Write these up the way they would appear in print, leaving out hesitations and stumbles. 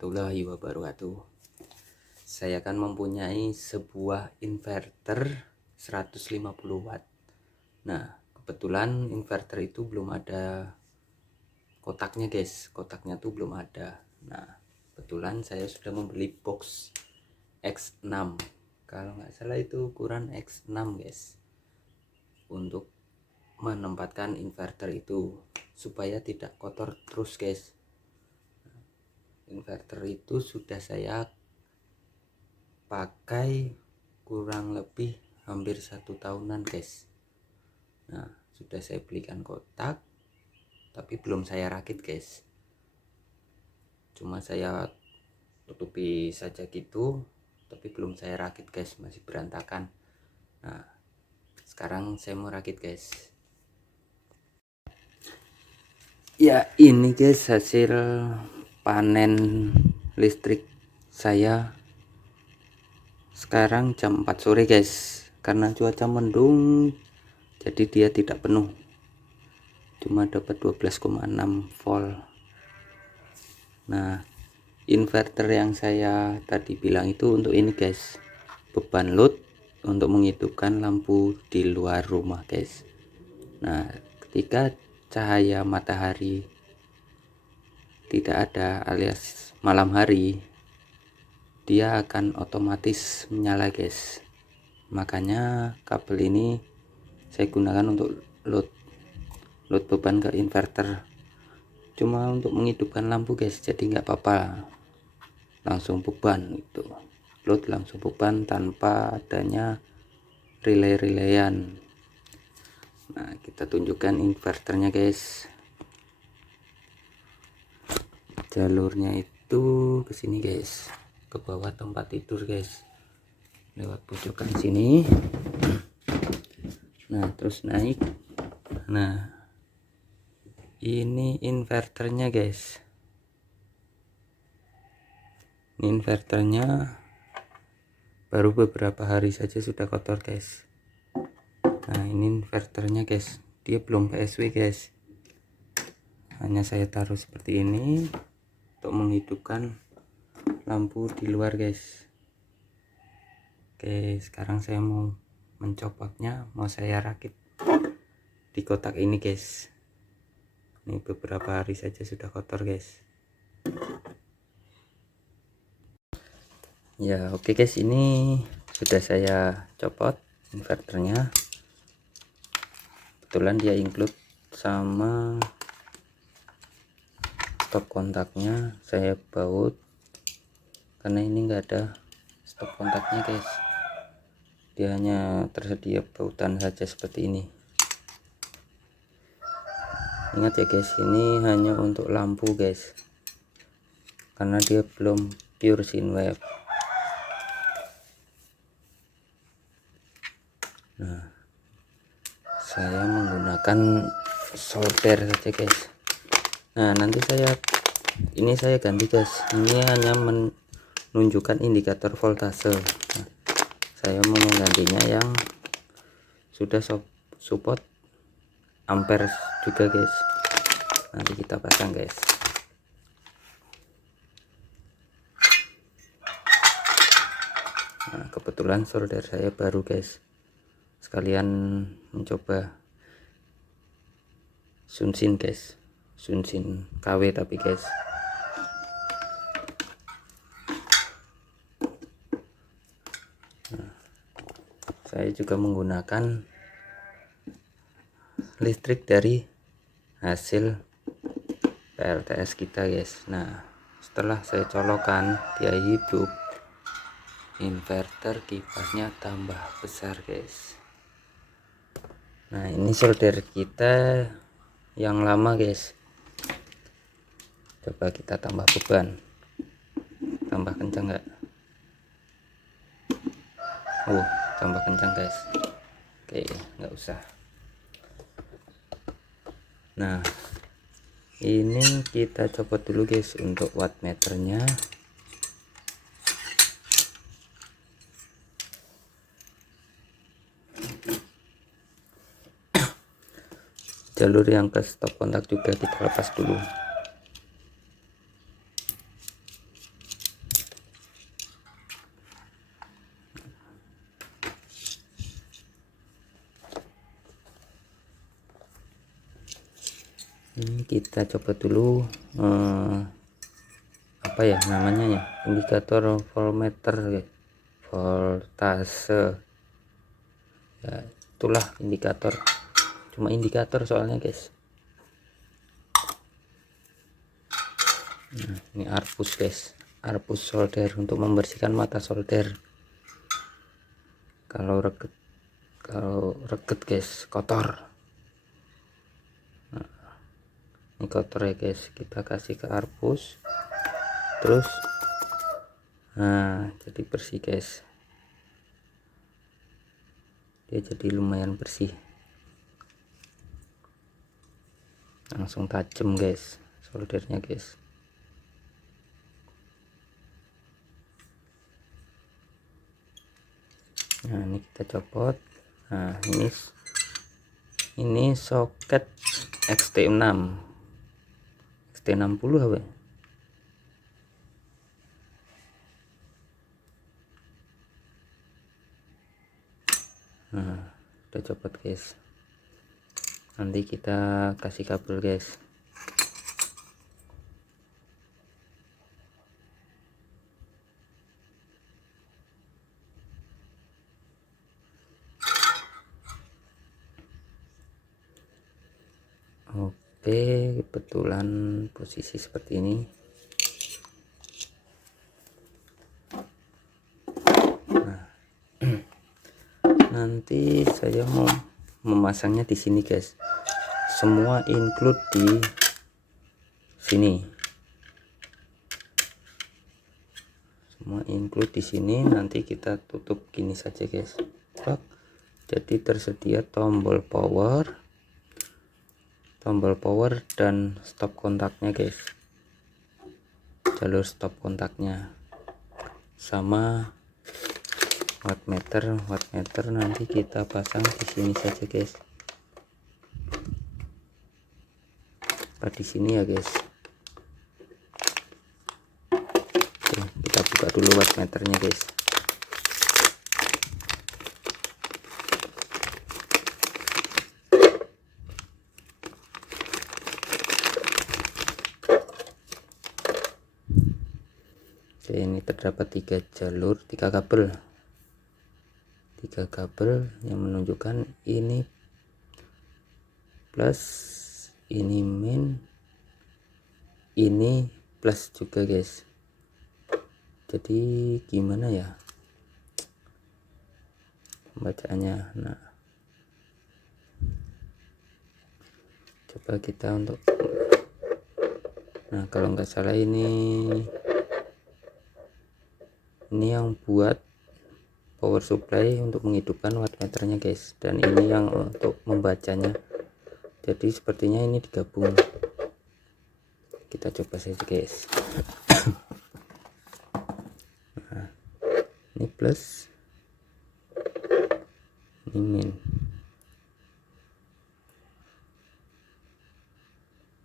warahmatullahi wabarakatuh. Saya akan mempunyai sebuah inverter 150 watt. Nah, kebetulan inverter itu belum ada kotaknya guys. Kotaknya tuh belum ada. Nah, kebetulan saya sudah membeli box X6. Kalau nggak salah itu ukuran X6 guys. Untuk menempatkan inverter itu supaya tidak kotor terus guys. Inverter itu sudah saya pakai kurang lebih hampir 1 tahunan guys. Nah, sudah saya belikan kotak tapi belum saya rakit guys, cuma saya tutupi saja gitu, tapi belum saya rakit guys, masih berantakan. Nah, sekarang saya mau rakit guys. Ya, ini guys hasil panen listrik saya sekarang jam 4 sore guys. Karena cuaca mendung jadi dia tidak penuh, cuma dapat 12,6 volt. Nah, inverter yang saya tadi bilang itu untuk ini guys, beban load untuk menghidupkan lampu di luar rumah guys. Nah, ketika cahaya matahari tidak ada alias malam hari, dia akan otomatis menyala guys. Makanya kabel ini saya gunakan untuk load beban ke inverter, cuma untuk menghidupkan lampu guys, jadi nggak apa-apa langsung beban itu, load langsung beban tanpa adanya relay-relayan. Nah, kita tunjukkan inverternya guys. Jalurnya itu ke sini guys, ke bawah tempat tidur guys, lewat pojokan sini. Nah, terus naik. Nah, ini inverternya guys. Ini inverternya baru beberapa hari saja sudah kotor guys. Nah, ini inverternya guys, dia belum PSW guys, hanya saya taruh seperti ini untuk menghidupkan lampu di luar guys. Oke, sekarang saya mau mencopotnya, mau saya rakit di kotak ini guys. Ini beberapa hari saja sudah kotor guys. Ya, oke guys, ini sudah saya copot inverternya. Kebetulan dia include sama stop kontaknya, saya baut karena ini enggak ada stop kontaknya guys, dia hanya tersedia bautan saja seperti ini. Ingat ya guys, ini hanya untuk lampu guys, karena dia belum pure Sinwave. Nah, saya menggunakan solder saja guys. Nah, nanti saya ganti guys, ini hanya menunjukkan indikator voltase. Nah, saya mau menggantinya yang sudah support ampere juga guys. Nanti kita pasang guys. Nah, kebetulan solder saya baru guys, sekalian mencoba Sunsin guys, Sunsin KW tapi guys. Nah, saya juga menggunakan listrik dari hasil PLTS kita guys. Nah, setelah saya colokan dia hidup, inverter kipasnya tambah besar guys. Nah, ini solder kita yang lama guys, coba kita tambah beban, tambah kencang nggak? Tambah kencang guys. Oke, nggak usah. Nah, ini kita copot dulu guys untuk wattmeternya. Jalur yang ke stop kontak juga kita lepas dulu. Ini kita coba dulu apa ya namanya ya, indikator voltmeter ya, voltase ya, itulah indikator, cuma indikator soalnya guys. Nah, ini arbus guys, arbus solder untuk membersihkan mata solder. Kalau reket guys, kotor. Nah, ini kotor ya guys, kita kasih ke arbus terus, nah jadi bersih guys, dia jadi lumayan bersih, langsung tajam guys soldernya guys. Nah ini kita copot. Nah ini soket XT6 XT60 apa ya? Nah udah copot guys, nanti kita kasih kabel guys. Oke, kebetulan posisi seperti ini. Nah, nanti saya mau memasangnya di sini guys, semua include di sini, semua include di sini. Nanti kita tutup gini saja guys. Jadi tersedia tombol power dan stop kontaknya guys, jalur stop kontaknya, sama wattmeter nanti kita pasang di sini saja guys, di sini ya guys. Oke, kita buka dulu wattmeternya guys. Oke, ini terdapat 3 jalur, 3 kabel yang menunjukkan ini plus, ini min, ini plus juga guys. Jadi gimana ya pembacaannya? Nah coba kita untuk, nah kalau nggak salah ini yang buat power supply untuk menghidupkan wattmeternya guys, dan ini yang untuk membacanya. Jadi sepertinya ini digabung, kita coba saja guys. Nah, ini plus, ini min.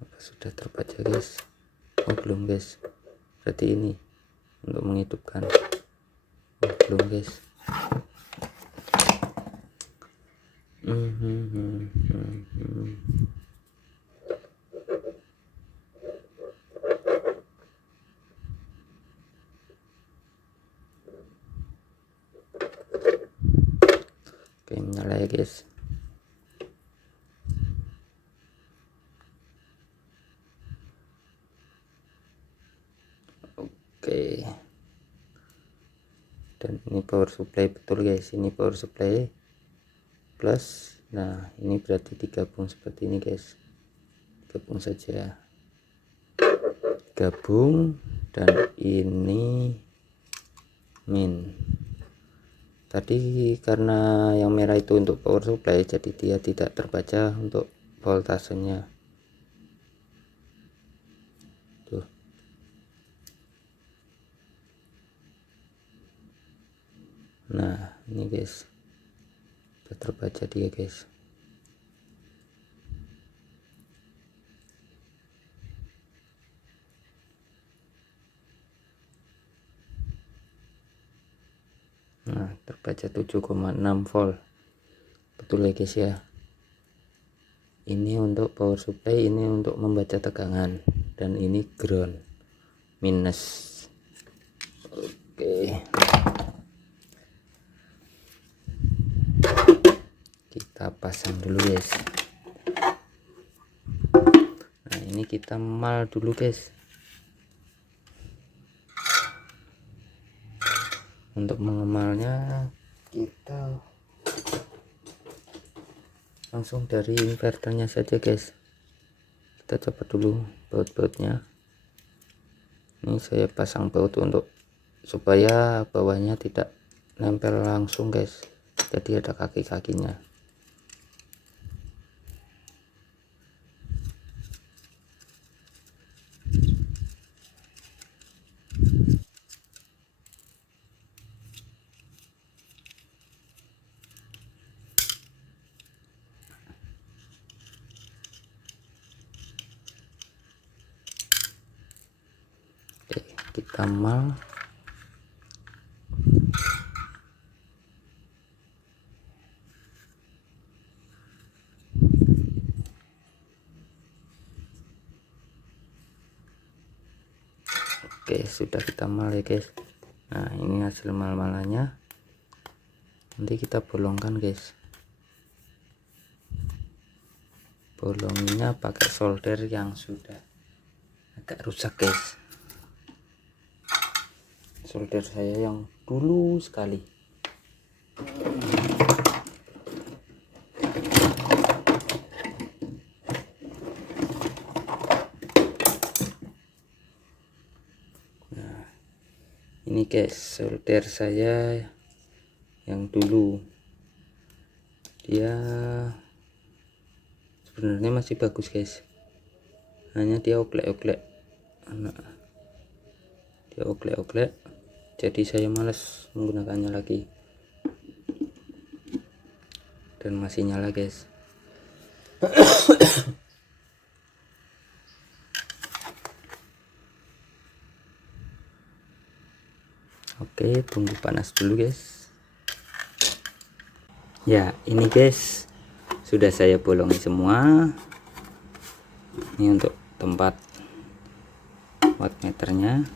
Apa sudah terbaca guys? Oh belum guys, berarti ini untuk menghidupkan. Oh, belum guys. Oke, menyala ya guys. Oke, dan ini power supply betul guys, ini power supply plus. Nah ini berarti digabung seperti ini guys, gabung saja, gabung, dan ini min. Tadi karena yang merah itu untuk power supply, jadi dia tidak terbaca untuk voltasenya tuh. Nah ini guys, sudah terbaca dia guys. Nah terbaca 7,6 volt, betul ya guys ya. ini untuk power supply, ini untuk membaca tegangan, dan ini ground minus. Oke, kita pasang dulu guys. Nah ini kita mal dulu guys. Untuk mengemalnya kita langsung dari inverternya saja guys. Kita coba dulu baut-bautnya. Ini saya pasang baut untuk supaya bawahnya tidak nempel langsung guys, jadi ada kaki-kakinya. Oke, kita mal. Oke, sudah kita mal ya guys. Nah ini hasil mal-malannya, nanti kita bolongkan guys. Bolongnya pakai solder yang sudah agak rusak guys, solder saya yang dulu sekali. Nah ini guys solder saya yang dulu, dia sebenarnya masih bagus guys, hanya dia oglek-oglek. Nah, dia oglek-oglek, jadi saya males menggunakannya lagi, dan masih nyala guys. Oke, tunggu panas dulu guys. Ya ini guys sudah saya bolongi semua. Ini untuk tempat wattmeternya.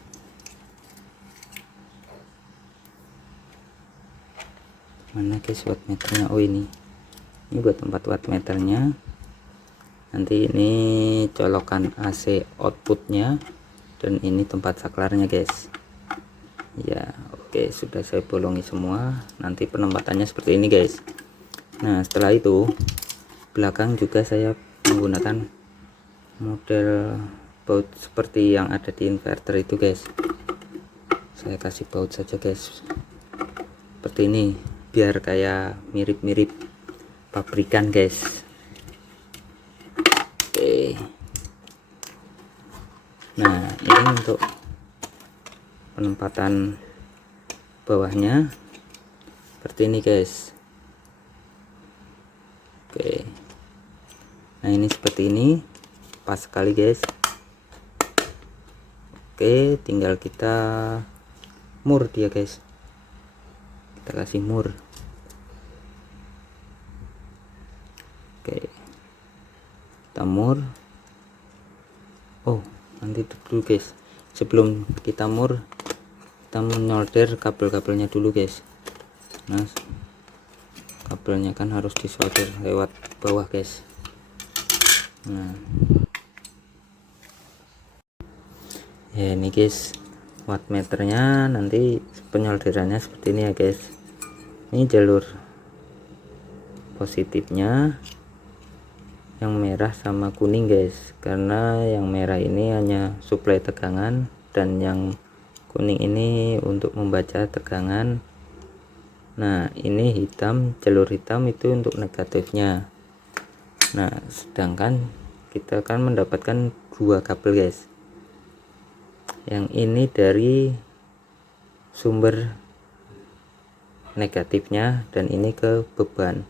Mana guys wattmeternya? Oh ini buat tempat wattmeternya. Nanti ini colokan AC outputnya, dan ini tempat saklarnya guys. Ya oke, sudah saya bolongi semua. Nanti penempatannya seperti ini guys. Nah setelah itu belakang juga saya menggunakan model baut seperti yang ada di inverter itu guys. Saya kasih baut saja guys seperti ini, biar kayak mirip-mirip pabrikan guys. Oke, nah ini untuk penempatan bawahnya seperti ini guys. Oke, nah ini seperti ini, pas sekali guys. Oke, tinggal kita mur dia guys, kita kasih mur. Oke, kita mur. Oh nanti dulu guys, sebelum kita mur kita menyolder kabel-kabelnya dulu guys. Nah kabelnya kan harus disolder lewat bawah guys. Nah ya ini guys wattmeternya, nanti penyolderannya seperti ini ya guys. Ini jalur positifnya yang merah sama kuning guys, karena yang merah ini hanya suplai tegangan, dan yang kuning ini untuk membaca tegangan. Nah ini hitam, jalur hitam itu untuk negatifnya. Nah sedangkan kita akan mendapatkan dua kabel guys, yang ini dari sumber negatifnya dan ini ke beban.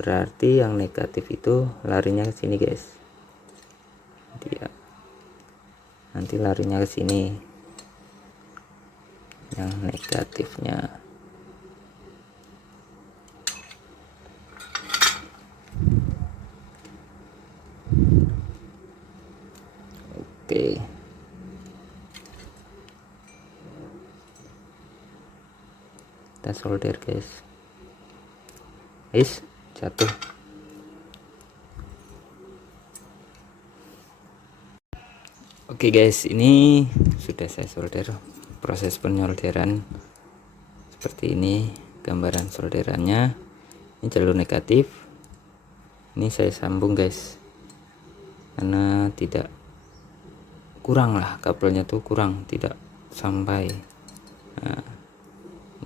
Berarti yang negatif itu larinya ke sini guys, dia nanti larinya ke sini yang negatifnya. kita solder guys. Jatuh. Oke guys, ini sudah saya solder. Proses penyolderan seperti ini, gambaran solderannya. Ini jalur negatif, ini saya sambung guys, karena tidak kurang lah, kabelnya tuh kurang, tidak sampai. Nah,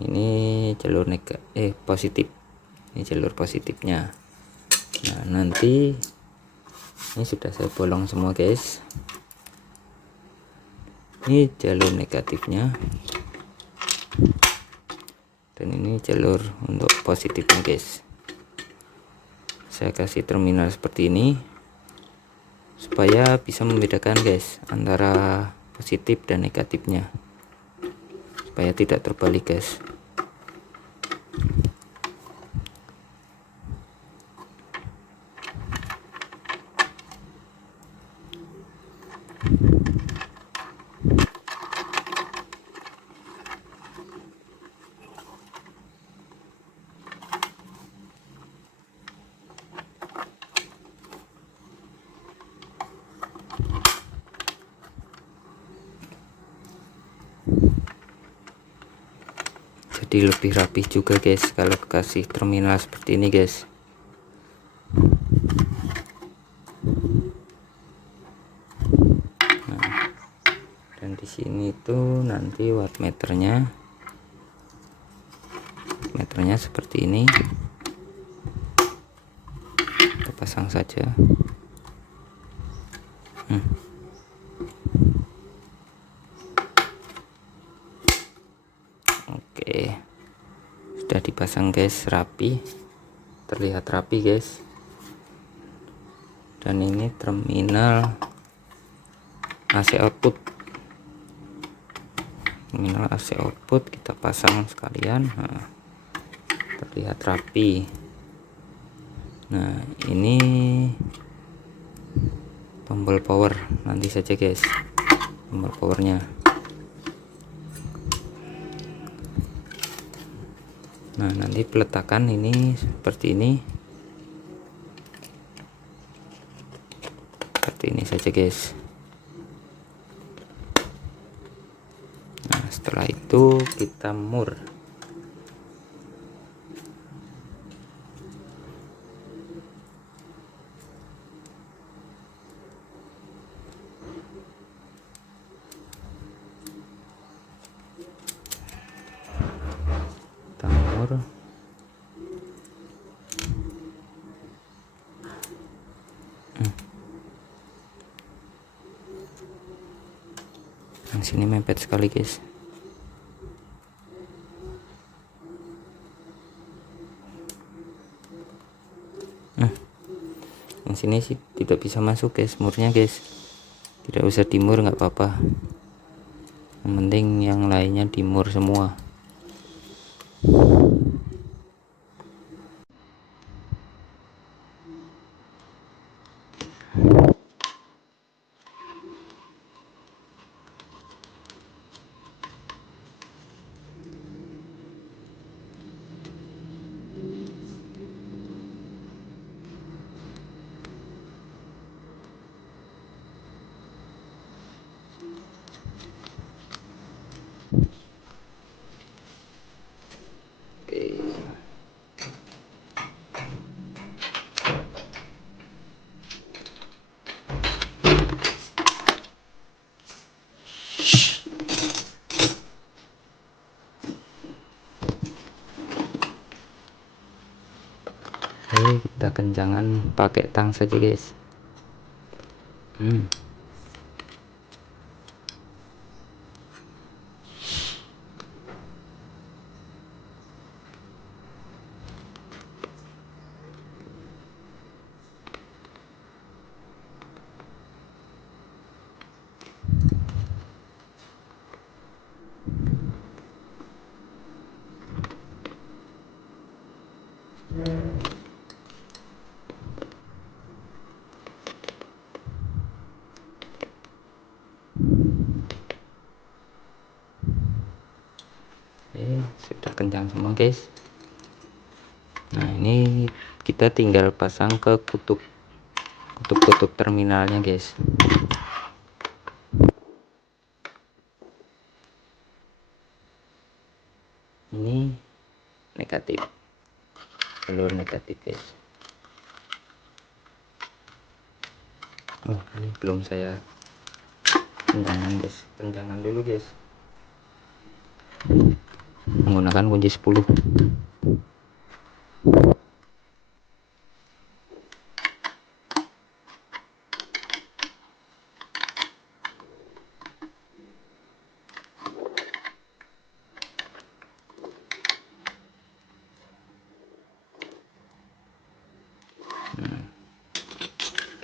ini jalur positif, ini jalur positifnya. Nah, nanti ini sudah saya bolong semua guys. Ini jalur negatifnya, dan ini jalur untuk positifnya guys. Saya kasih terminal seperti ini supaya bisa membedakan guys antara positif dan negatifnya, supaya tidak terbalik guys. Jadi lebih rapi juga guys kalau kasih terminal seperti ini guys. Nah, dan di sini tuh nanti wattmeternya seperti ini, kita pasang saja. Oke, sudah dipasang guys, rapi, terlihat rapi guys. Dan ini terminal AC output, kita pasang sekalian. Nah, terlihat rapi. Nah, ini tombol power nanti saja guys, tombol powernya. Nah, nanti peletakan ini seperti ini saja guys. Nah, setelah itu kita mur. Yang sini mepet sekali guys. Yang sini sih tidak bisa masuk guys, murnya guys. Tidak usah dimur, nggak apa-apa. Yang penting yang lainnya dimur semua. Kita kencangan pakai tang saja guys. Sudah kencang semua guys. Nah ini kita tinggal pasang ke kutub terminalnya guys. Ini negatif, jalur negatif guys. Oh ini belum saya kencangan guys, kencangan dulu guys menggunakan kunci 10.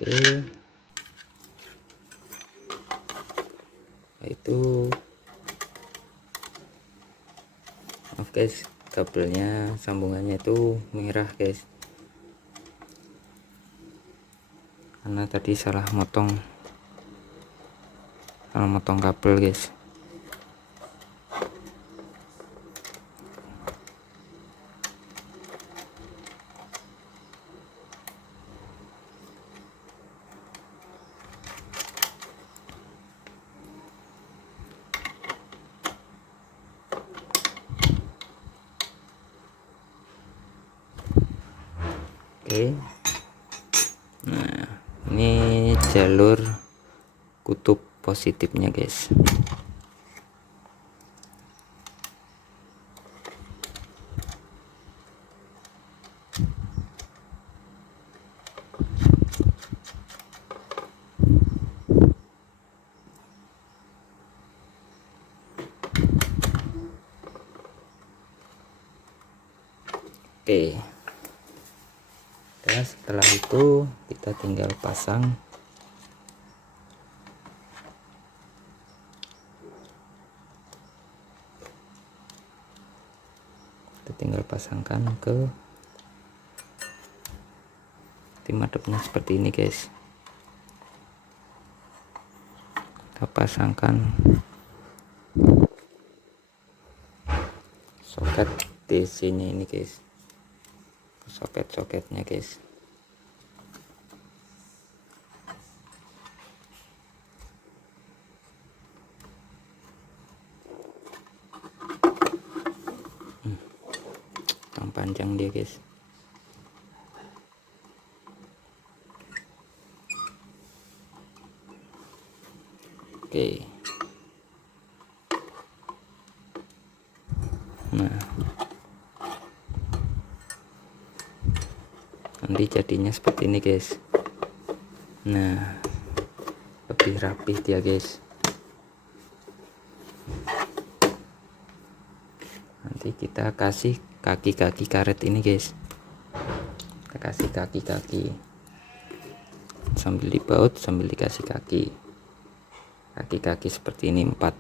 Oke, itu maaf guys, kabelnya sambungannya itu merah guys, karena tadi salah motong kabel guys. Oke, nah ini jalur kutub positifnya guys. Oke, dan setelah itu kita tinggal pasangkan ke tim adapnya seperti ini guys. Kita pasangkan soket DC nya ini guys, soket-soketnya guys. Panjang dia guys. Oke, nah nanti jadinya seperti ini guys. Nah lebih rapih dia guys. Nanti kita kasih kaki-kaki karet ini guys, kita kasih kaki-kaki sambil dibaut sambil dikasih kaki-kaki seperti ini 4.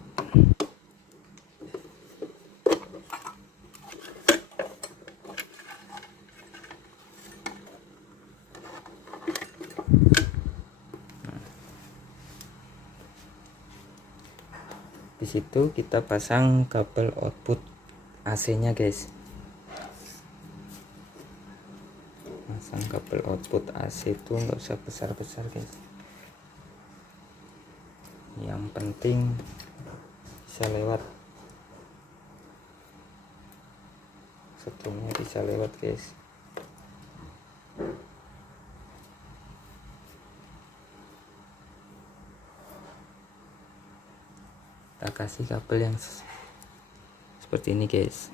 Di situ kita pasang kabel output AC nya guys. Pasang kabel output AC itu nggak usah besar-besar guys, yang penting bisa lewat, setrumnya bisa lewat guys. Kita kasih kabel yang seperti ini guys,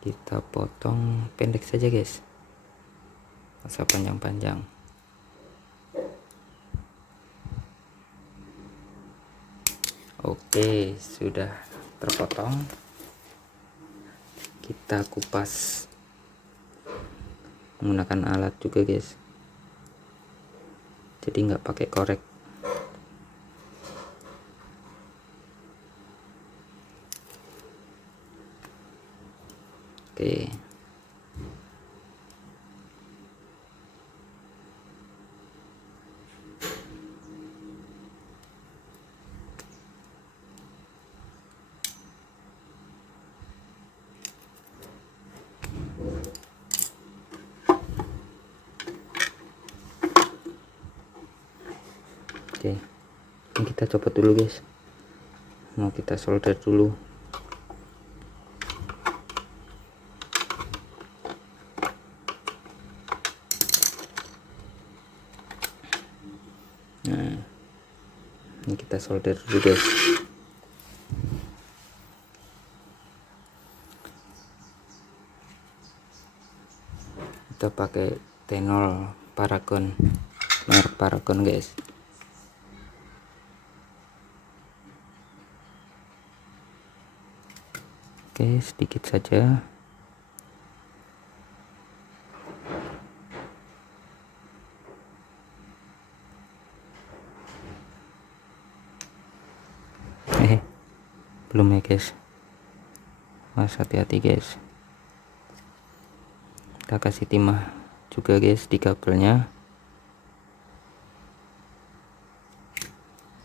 kita potong pendek saja guys, masa panjang-panjang. Oke, sudah terpotong. Kita kupas menggunakan alat juga guys, jadi nggak pakai korek. Oke, kita copot dulu guys. Mau kita solder dulu. Nah, ini kita solder dulu guys. Kita pakai Tenol Paragon, merek Paragon guys. Oke, sedikit saja. Belum ya guys, mas hati-hati guys. Kita kasih timah juga guys di kabelnya.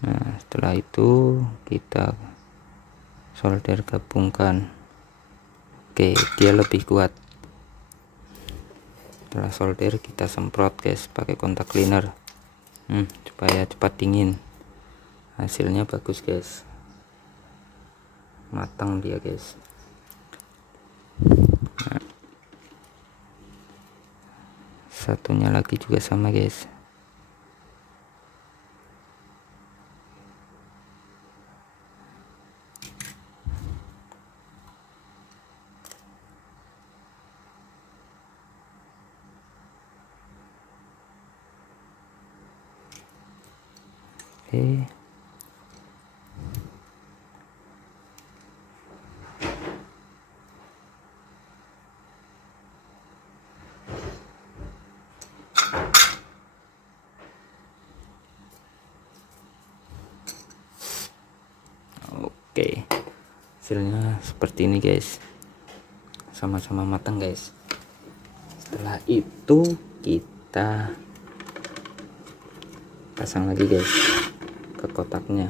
Nah, setelah itu kita solder gabungkan. Oke, dia lebih kuat. Setelah solder kita semprot guys pakai kontak cleaner, supaya cepat dingin. Hasilnya bagus guys, matang dia guys. Nah, satunya lagi juga sama guys. Oke, oke, hasilnya seperti ini guys, sama-sama matang guys. Setelah itu kita pasang lagi guys ke kotaknya.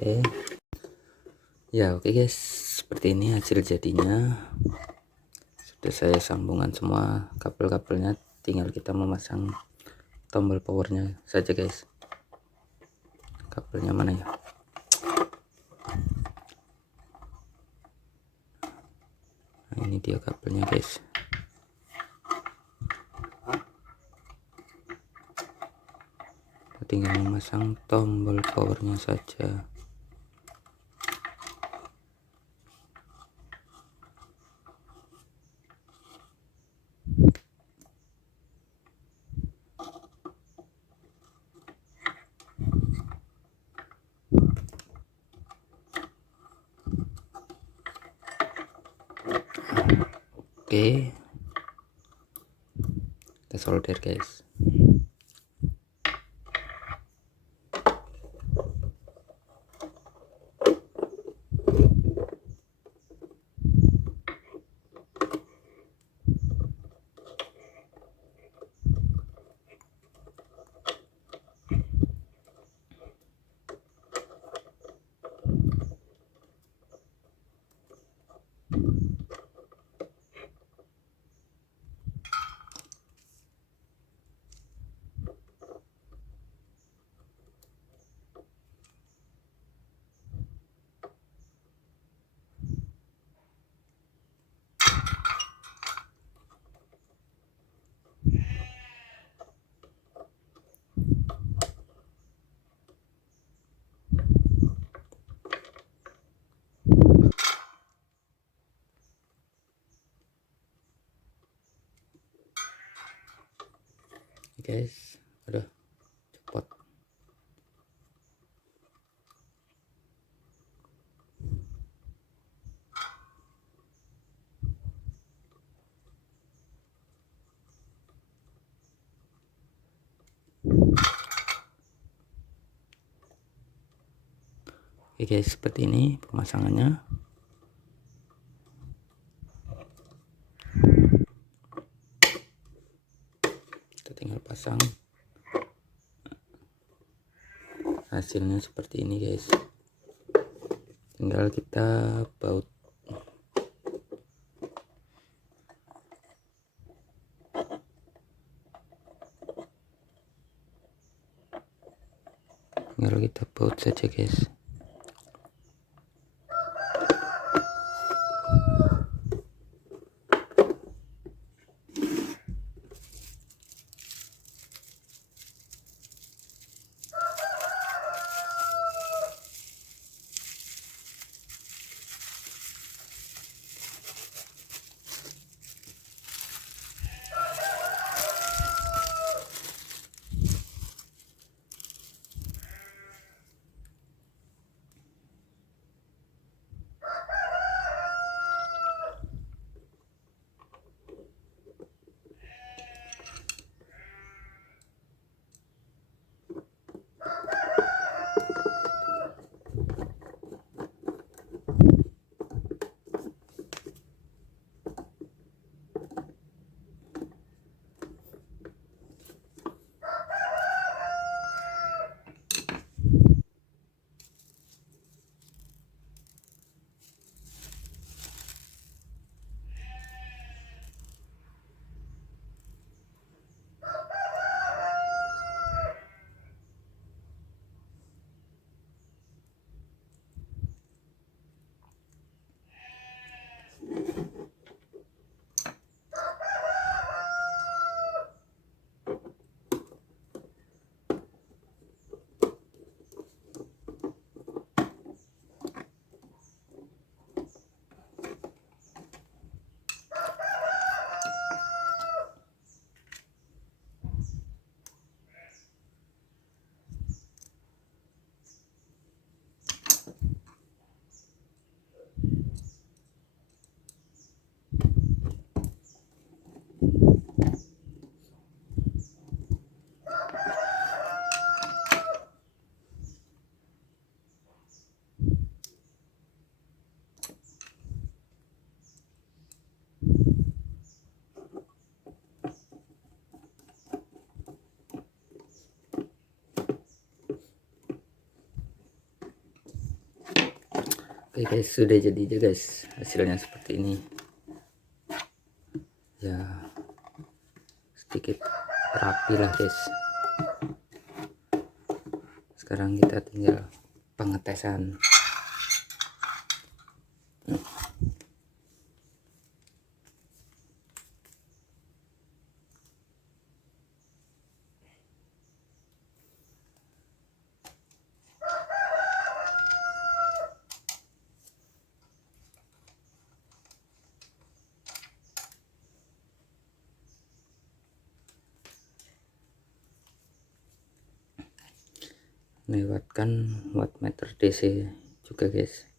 Oke ya, oke guys, seperti ini hasil jadinya. Sudah saya sambungkan semua kabel-kabelnya, tinggal kita memasang tombol powernya saja guys. Kabelnya mana ya? Nah, ini dia kabelnya guys. Kita tinggal memasang tombol powernya saja. Oke, kita solder guys. guys, udah cepot. Oke guys, seperti ini pemasangannya. Kita tinggal pasang. Hasilnya seperti ini guys. Tinggal kita baut. Tinggal kita baut saja guys. Oke guys, sudah jadi aja guys, hasilnya seperti ini ya, sedikit rapi lah guys. Sekarang kita tinggal pengetesan. Lewatkan wattmeter DC juga guys.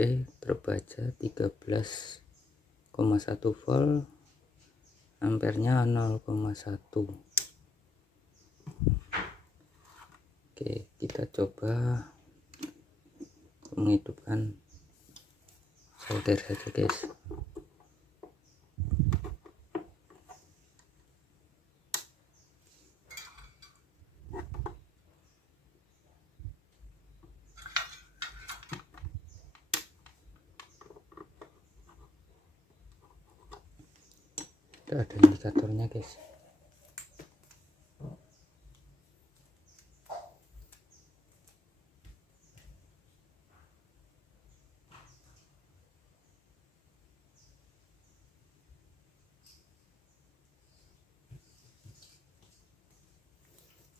Oke, terbaca 13,1 volt, ampernya 0,1. Oke, kita coba menghidupkan solder saja guys. ada indikatornya guys.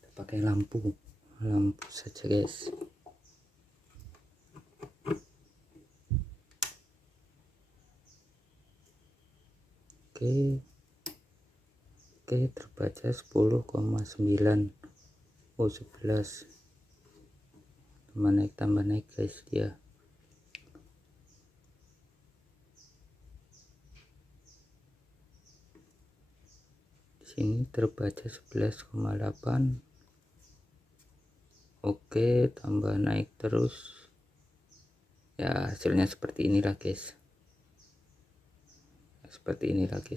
Kita pakai lampu saja guys. Oke, terbaca 10,9. Oh 11, tambah naik guys dia. Di sini terbaca 11,8. Oke, tambah naik terus ya, hasilnya seperti inilah guys,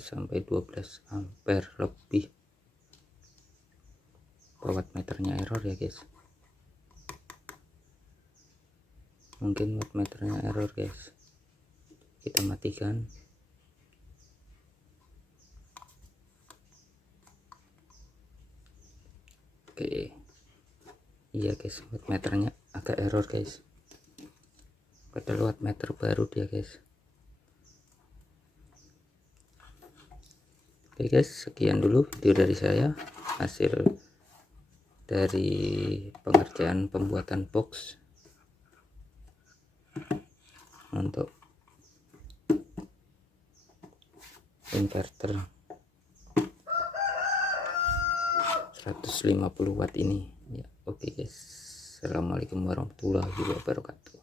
sampai 12 ampere lebih. Wattmeternya error ya guys, mungkin wattmeternya error guys. Kita matikan. Oke, iya guys, wattmeternya agak error guys, padahal wattmeter baru dia guys. Oke guys, sekian dulu video dari saya, hasil dari pengerjaan pembuatan box untuk inverter 150 watt ini ya. Oke guys, assalamualaikum warahmatullahi wabarakatuh.